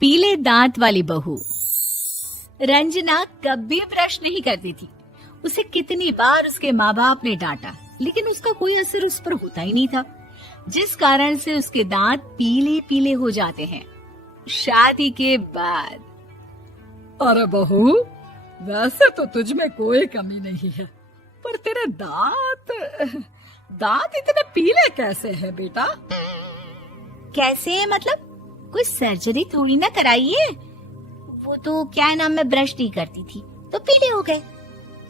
पीले दांत वाली बहू। रंजना कभी ब्रश नहीं करती थी। उसे कितनी बार उसके माँ बाप ने डांटा, लेकिन उसका कोई असर उस पर होता ही नहीं था, जिस कारण से उसके दांत पीले पीले हो जाते हैं। शादी के बाद अरे बहू, वैसे तो तुझ में कोई कमी नहीं है, पर तेरे दांत इतने पीले कैसे हैं बेटा? कैसे मतलब? कोई सर्जरी थोड़ी ना कराई है। वो तो क्या नाम, मैं ब्रश नहीं करती थी तो पीले हो गए।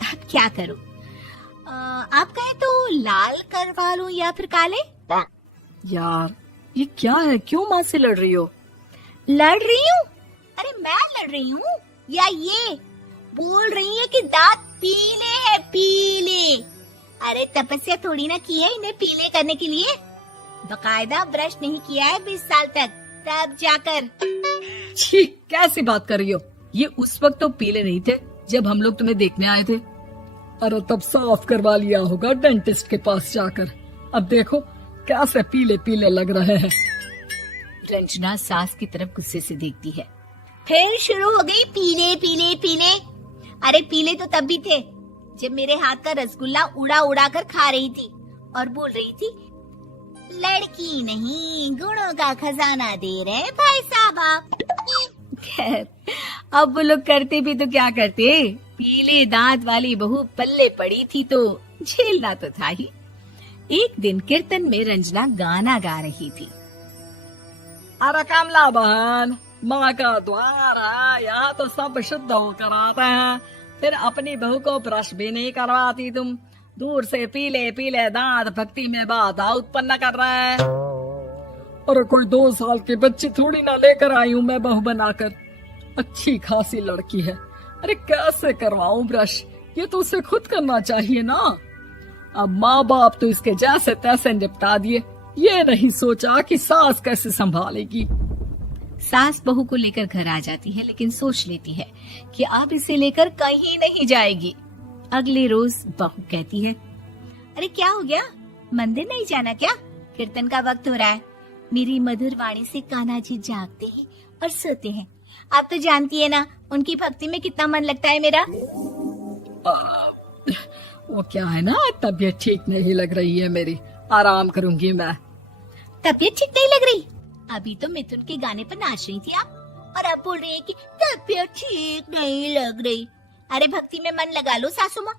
अब क्या करूं? आप कहें तो लाल करवा लूं या फिर काले? यार ये क्या है, क्यों माँ से लड़ रही हो? लड़ रही हूँ? अरे मैं लड़ रही हूँ या ये बोल रही है कि दांत पीले हैं, पीले। अरे तपस्या थोड़ी ना की है इन्हें पीले करने के लिए। बकायदा ब्रश नहीं किया है 20 साल तक, तब जाकर। छी, कैसी बात कर रही हो? ये उस वक्त तो पीले नहीं थे जब हम लोग तुम्हें देखने आए थे। अरे तब साफ करवा लिया होगा डेंटिस्ट के पास जाकर। अब देखो कैसे पीले पीले लग रहे हैं। रंजना सास की तरफ गुस्से से देखती है। फिर शुरू हो गई पीले पीले पीले। अरे पीले तो तब भी थे जब मेरे हाथ का रसगुल्ला उड़ा उड़ा कर खा रही थी और बोल रही थी, लड़की नहीं गुणों का खजाना दे रहे भाई साहब आप। खैर, अब वो लोग करते भी तो क्या करते, पीले दांत वाली बहू पल्ले पड़ी थी तो झेलना तो था ही। एक दिन कीर्तन में रंजना गाना गा रही थी। अरे कमला बहन, माँ का द्वार है, यहाँ तो सब शुद्ध होकर आते हैं, फिर अपनी बहू को ब्रश भी नहीं करवाती तुम। दूर से पीले पीले दांत भक्ति में बाधा उत्पन्न कर रहे हैं। अरे कोई 2 साल की बच्ची थोड़ी ना लेकर आई हूँ मैं बहू बनाकर। अच्छी खासी लड़की है, अरे कैसे करवाऊं ब्रश? ये तो उसे खुद करना चाहिए ना। अब माँ बाप तो इसके जैसे तैसे निपटा दिए, ये नहीं सोचा कि सास कैसे संभालेगी। सास बहू को लेकर घर आ जाती है, लेकिन सोच लेती है कि अब इसे लेकर कहीं नहीं जाएगी। अगले रोज बहू कहती है, अरे क्या हो गया, मंदिर नहीं जाना क्या? कीर्तन का वक्त हो रहा है। मेरी मधुर वाणी से कान्हा जी जागते हैं और सोते हैं। आप तो जानती है ना उनकी भक्ति में कितना मन लगता है मेरा। वो क्या है ना, तबीयत ठीक नहीं लग रही है मेरी, आराम करूंगी मैं। तबीयत ठीक नहीं लग रही? अभी तो मिथुन के गाने पर नाच रही थी आप, और अब बोल रही है कि तबीयत ठीक नहीं लग रही। अरे भक्ति में मन लगा लो सासू माँ,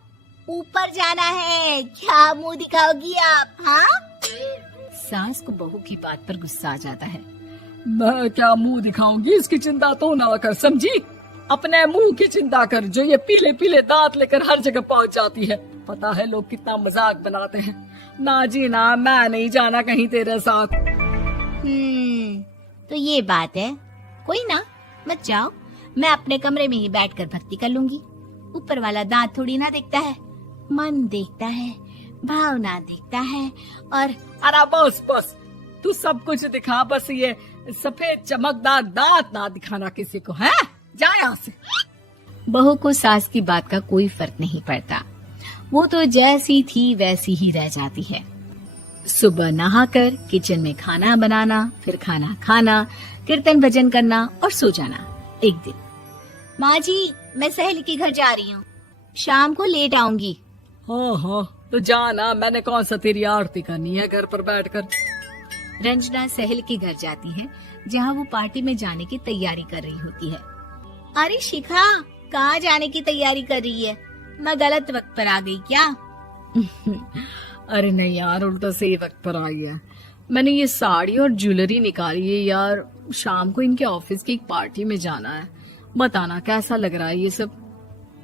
ऊपर जाना है, क्या मुंह दिखाओगी आप? हाँ? सास को बहू की बात पर गुस्सा आ जाता है। मैं क्या मुंह दिखाऊंगी, इसकी चिंता तो ना कर, समझी? अपने मुंह की चिंता कर, जो ये पीले पीले दांत लेकर हर जगह पहुंच जाती है। पता है लोग कितना मजाक बनाते हैं। ना जी ना, मैं नहीं जाना कहीं तेरे साथ। तो ये बात है। कोई ना, मत जाओ, मैं अपने कमरे में ही बैठकर भक्ति कर लूंगी। ऊपर वाला दांत थोड़ी ना देखता है, मन देखता है, भावना देखता है। और अरे बस बस, तू सब कुछ दिखा, बस ये सफेद चमकदार दांत ना दिखाना किसी को, है? जा यहाँ से। बहू को सास की बात का कोई फर्क नहीं पड़ता, वो तो जैसी थी वैसी ही रह जाती है। सुबह नहाकर किचन में खाना बनाना, फिर खाना खाना, कीर्तन भजन करना और सो जाना। एक दिन, माँ जी मैं सहेली के घर जा रही हूँ, शाम को लेट आऊंगी। हाँ हाँ तो जाना, मैंने कौन सा तेरी आरती करनी है घर पर बैठकर। रंजना सहेली के घर जाती है, जहाँ वो पार्टी में जाने की तैयारी कर रही होती है। अरे शिखा, कहाँ जाने की तैयारी कर रही है? मैं गलत वक्त पर आ गई क्या? अरे नहीं यार, उल्टा सही वक्त पर आ गया। मैंने ये साड़ी और ज्वेलरी निकाली है यार, शाम को इनके ऑफिस की एक पार्टी में जाना है। बताना कैसा लग रहा है ये सब?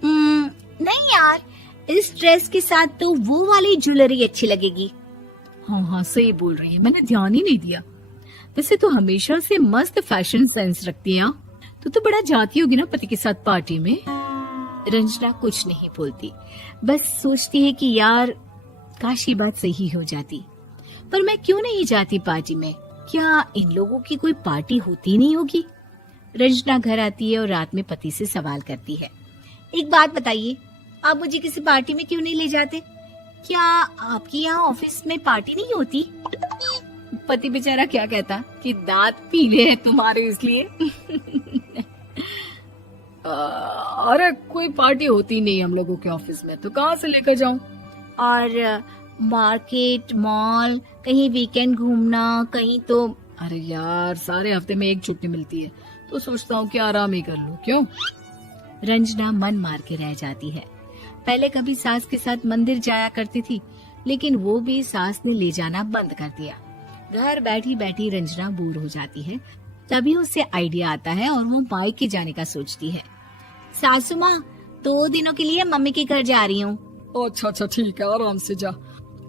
नहीं यार, इस ड्रेस के साथ तो वो वाली ज्वेलरी अच्छी लगेगी। हाँ हाँ सही बोल रही है, मैंने ध्यान ही नहीं दिया। वैसे तो हमेशा से मस्त फैशन सेंस रखती है। तो बड़ा जाती होगी ना पति के साथ पार्टी में। रंजना कुछ नहीं बोलती, बस सोचती है कि यार काश ये बात सही हो जाती, पर मैं क्यों नहीं जाती पार्टी में? क्या इन लोगों की कोई पार्टी होती नहीं होगी? रंजना घर आती है और रात में पति से सवाल करती है, एक बात बताइए, आप मुझे किसी पार्टी में क्यों नहीं ले जाते? क्या आपके यहाँ ऑफिस में पार्टी नहीं होती? पति बेचारा क्या कहता कि दांत पीले हैं तुम्हारे इसलिए। अरे कोई पार्टी होती नहीं हम लोगों के ऑफिस में, तो कहाँ से लेकर जाऊं? और मार्केट, मॉल, कहीं वीकेंड घूमना, कहीं तो। अरे यार सारे हफ्ते में एक छुट्टी मिलती है, तो सोचता हूँ कि आराम ही कर लूं। क्यों? रंजना मन मार के रह जाती है। पहले कभी सास के साथ मंदिर जाया करती थी, लेकिन वो भी सास ने ले जाना बंद कर दिया। घर बैठी बैठी रंजना बोर हो जाती है। तभी उसे आइडिया आता है और वो मायके जाने का सोचती है। सासू माँ, 2 दिनों के लिए मम्मी के घर जा रही हूँ। अच्छा अच्छा ठीक है, आराम से जा।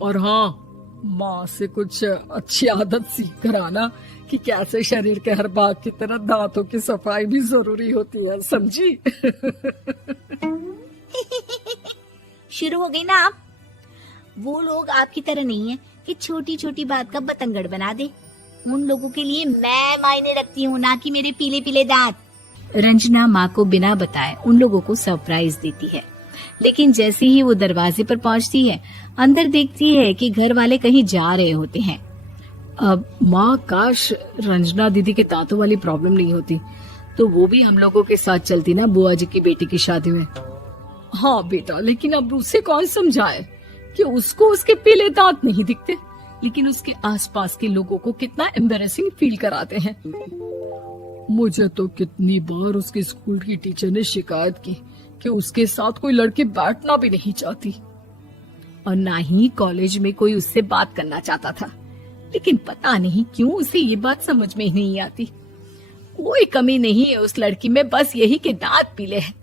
और हाँ, माँ से कुछ अच्छी आदत सीख कर आना कि कैसे शरीर के हर भाग की तरह दांतों की सफाई भी जरूरी होती है, समझी? शुरू हो गई ना आप। वो लोग आपकी तरह नहीं है कि छोटी छोटी बात का बतंगड़ बना दे। उन लोगों के लिए मैं मायने रखती हूँ, ना कि मेरे पीले पीले दांत। रंजना माँ को बिना बताए उन लोगों को सरप्राइज देती है, लेकिन जैसे ही वो दरवाजे पर पहुंचती है, अंदर देखती है कि घर वाले कहीं जा रहे होते हैं। अब माँ, काश रंजना दीदी के दांतों वाली प्रॉब्लम नहीं होती, तो वो भी हम लोगों के साथ चलती ना बुआ जी की बेटी की शादी में। हाँ बेटा, लेकिन अब उसे कौन समझाए कि उसको उसके पीले दांत नहीं दिखते, लेकिन उसके आसपास के लोगों को कितना एम्बैरेसिंग फील कराते हैं। मुझे तो कितनी बार उसके स्कूल की टीचर ने शिकायत की कि उसके साथ कोई लड़की बैठना भी नहीं चाहती, और ना ही कॉलेज में कोई उससे बात करना चाहता था। लेकिन पता नहीं क्यों उसे ये बात समझ में ही नहीं आती। कोई कमी नहीं है उस लड़की में, बस यही कि दांत पीले हैं।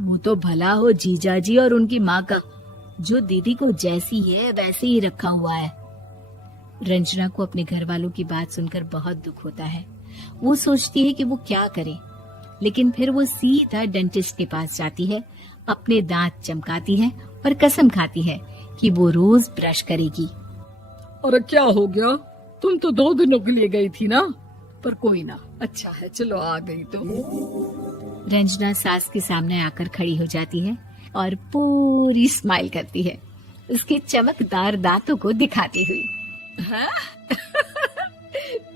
वो तो भला हो जीजा जी और उनकी माँ का, जो दीदी को जैसी है वैसे ही रखा हुआ है। रंजना को अपने घर वालों की बात सुनकर बहुत दुख होता है। वो सोचती है कि वो क्या करे, लेकिन फिर वो सीधा डेंटिस्ट के पास जाती है, अपने दांत चमकाती है और कसम खाती है कि वो रोज ब्रश करेगी। अरे क्या हो गया? तुम तो 2 दिनों के लिए गई थी ना, पर कोई ना, अच्छा है, चलो आ गई तो। रंजना सास के सामने आकर खड़ी हो जाती है और पूरी स्माइल करती है, उसके चमकदार दांतों को दिखाती हुई। हैं?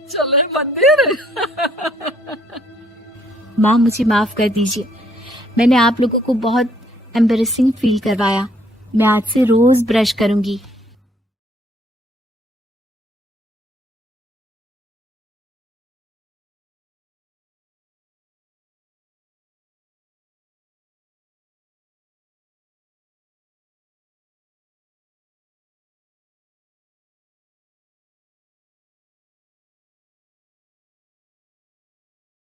चले मंदिर। माँ, मुझे माफ कर दीजिए, मैंने आप लोगों को बहुत एम्बैरेसिंग फील करवाया। मैं आज से रोज ब्रश करूंगी।